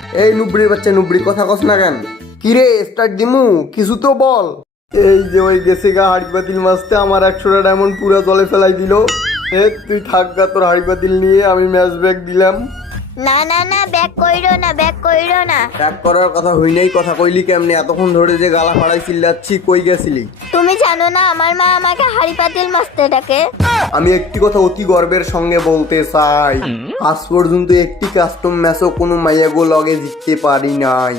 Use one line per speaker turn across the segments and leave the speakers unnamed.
এই নুবড়ির বাচ্চা নুবড়ি কথা কস না কেন? কিরে স্টার্ট দিমু কিছু তো বল। এই যে ওই গেছে গা হাড়ি পাতিল মাছতে আমার 100টা ডায়মন্ড পুরো জলে ফেলাই দিল। তুই থাক গা তোর হাড়ি পাতিল নিয়ে, আমি ম্যাচ ব্যাক দিলাম।
না না না, ব্যাক কইরো না, ব্যাক কইরো না।
ব্যাক করার কথা হই নাই, কথা কইলি কেমনে? এতক্ষণ ধরে যে গালা ফাড়াই চিল্লাচ্ছি, কই গেছিলি?
তুমি জানো না আমার মা আমাকে হাড়ি পাতিল মাছতে ডাকে?
আমি একটি কথা অতি গর্বের সঙ্গে বলতে চাই, আজ পর্যন্ত একটি কাস্টম ম্যাচও কোনো মাইয়াগো লগে জিততে পারি নাই।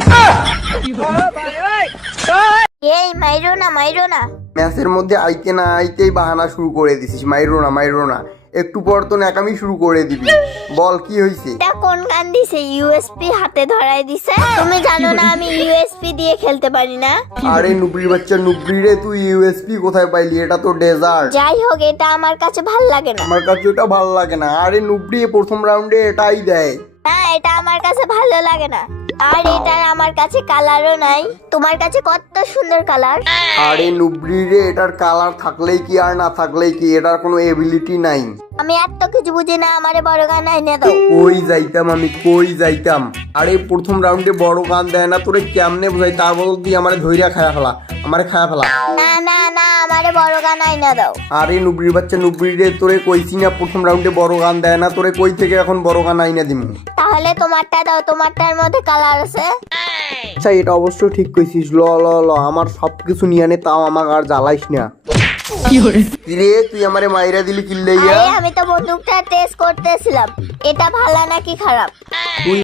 এই মাইরো না, মাইরো না।
ম্যাচের মধ্যে আইতে না আইতেই বাহানা শুরু করে দিছিস, মাইরো না মাইরো না। একটু পর তো ন্যাকামি শুরু করে দিবি। বল কি হয়েছে?
এটা কোন গান দিছে? ইউএসপি হাতে ধরাই দিছে। তুমি জানো না আমি ইউএসপি দিয়ে খেলতে পারি না?
আরে নুবড়ি বাচ্চা নুবড়ি রে, তুই ইউএসপি কোথায় পাইলি? এটা তো ডেজার্ট।
যাই হোক, এটা আমার কাছে ভাল লাগে না।
আমার কাছে ওটা ভালো লাগে না। আরে নুবড়ি প্রথম রাউন্ডে এটাই দেয়।
না, এটা আমার কাছে ভালো লাগে না। আর এটার আমার কাছে কালারও নাই। তোমার কাছে কত সুন্দর কালার।
আরে নুবড়ি রে, এটার কালার থাকলেই কি আর না থাকলেই কি, এটার কোনো এবিলিটি নাই।
আমি এত কিছু বুঝি না, আমারে বড় গান আইনে দাও।
কই যাইতাম আমি, কই যাইতাম? আরে প্রথম রাউন্ডে বড় গান দেয় না, তোরে কেমনে বুঝাই? তার বদল দিয়ে আমারে ধইরা খায়া ফেলা, আমারে খায়া ফেলা।
না না না, আমারে বড় গান আইনে দাও।
আরে নুবড়ির বাচ্চা নুবড়ি রে, তোরে কইছি না প্রথম রাউন্ডে বড় গান দেয় না, তোরে কই থেকে এখন বড় গান আইনা দিমু?
তাহলে তোমারটা দাও, তোমারটার মধ্যে কালার আছে।
আচ্ছা, এটা অবশ্য ঠিক কইছিস। ল ল ল, আমার সবকিছু নিয়ে নে, তাও আমাকে আর জ্বালাইস না। রে তুই আমারে মাইরা দিলি কিল্লাইয়া।
আরে আমি তো বন্দুকটা টেস্ট করতেছিলাম, এটা ভালো নাকি খারাপ।
তুই